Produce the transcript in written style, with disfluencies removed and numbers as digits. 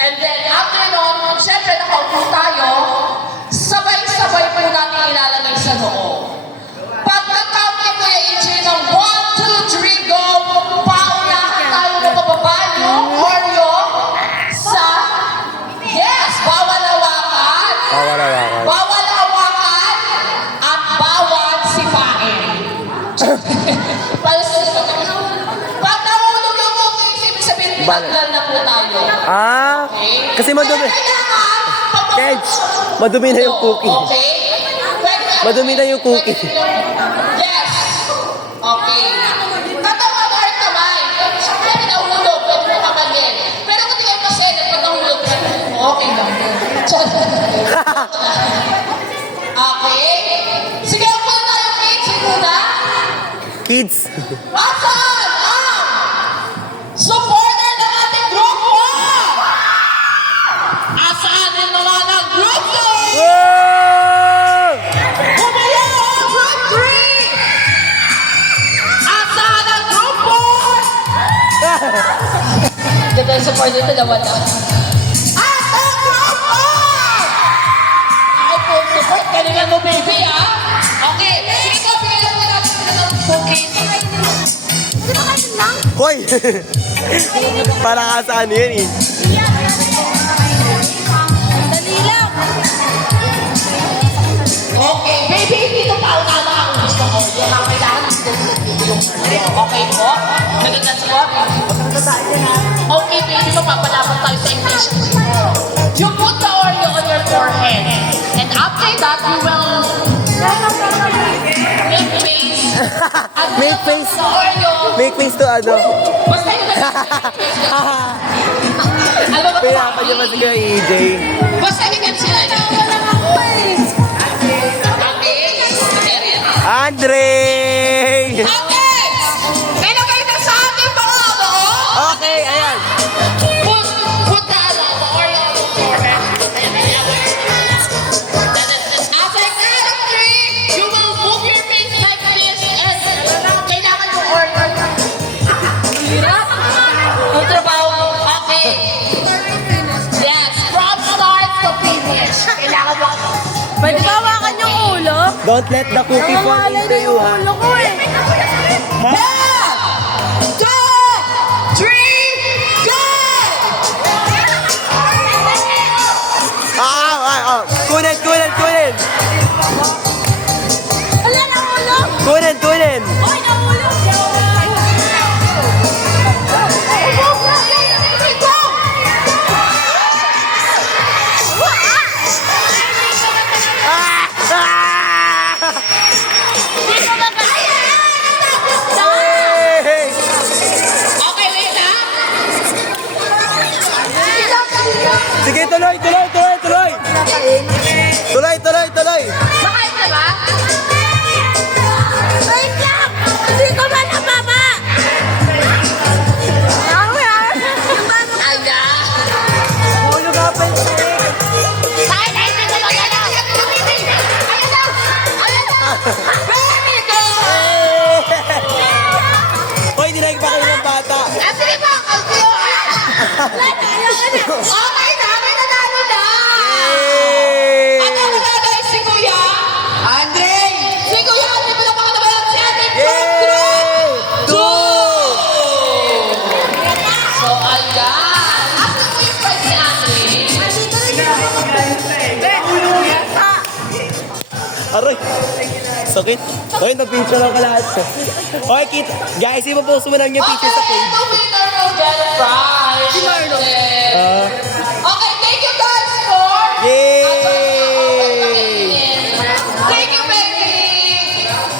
And then after nun, syempre nakaupo tayo, sabay-sabay po natin ilalagay sa noo. Pagka-count ni Kuya AJ ng 1, 2, 3, go! Paunahan tayo na bababa yung Oreo sa... Yes! Bawal hawakan! Bawal hawakan. Bawal hawakan at bawal sipain. Pag nahulog yung cookies, ibig sabihin, pinagdal na po tayo. Ah, Okay? kasi madumi. Kedge, madumi na yung cookie. Okay? Madumi na yung cookie. Yes. Okay. Tatawa ka rin naman. Siyempre, nahulog. Pwede mo kamagin. Pero kung di kayo masaya, pag nahulog ka, okay lang. Okay? Sige, ako na tayo, kids. Muna. Kids. Asan ang supporter ng ating grupo? Asan ang mga ng group 2? Wow! Bumaya ang group 3! Asan ang group 4? Ganda yung support dito, dalawa na. At ang group 4! Ay po, support ka nila mo, baby, ha? Okay, sige ko, bigyan lang mo natin sila ng cookies. Hoy! Para ka sa ano yan eh. Okay, baby, dito pa ang tama ang gusto ko. Yung mga kailangan gusto ko yung okay po? Nagagans po? Okay, baby, mapapalaman tayo sa English. You put the Oreo on your forehead. And after that, you will make face. Make face. The Oreo. Make face to ano. Basta yung ano ba? Pinapan niya ba si Kuya EJ? Basta ganyan sila. Andre! Okay! Ilagay na sa ating mga ano? Okay, ayan. Put the Oreo on your forehead. As I count of 3, you will move your face like this and kailangan yung Oreo. Hirap? Ang trabaho. Okay. Yes, from start to finish. Kailangan mo. Pwede ba hawakan yung ulo? Don't let the cookie fall Nawawala into na you, yung ha? ulo ko eh. 1, 2, 3, go! Kunin, kunin, kunin! Wala na ulo. Kunin, kunin! Oy, na ulo. Ah! Ah! Dito ba ba? Hey! Okay, wait na. Sige, tuloy, tuloy, tuloy, tuloy! Tuloy, tuloy, tuloy! Makain ka ba? Wait lang! Hindi ko ba nababa? Aya. Ulo ka pa yung Ay, hindi ko magana. Ayun na. Ayun na. Baby ko. Hoy, dinag pa kayo ng bata. Ah, sige pa. Okay na. May nanalo na. Yay! Ano nanalo si Kuya? Andre. Si Kuya, hindi mo na makatabayan si Andre. Yay! Two! So, ayan. After mo yung prize ni Andre. Aroy! Sakit. Hoy, nag-picture lang ka lahat. Hoy, kit. Guys, ipapost mo lang yung picture sa page. The winner will get a prize. Si Marlon.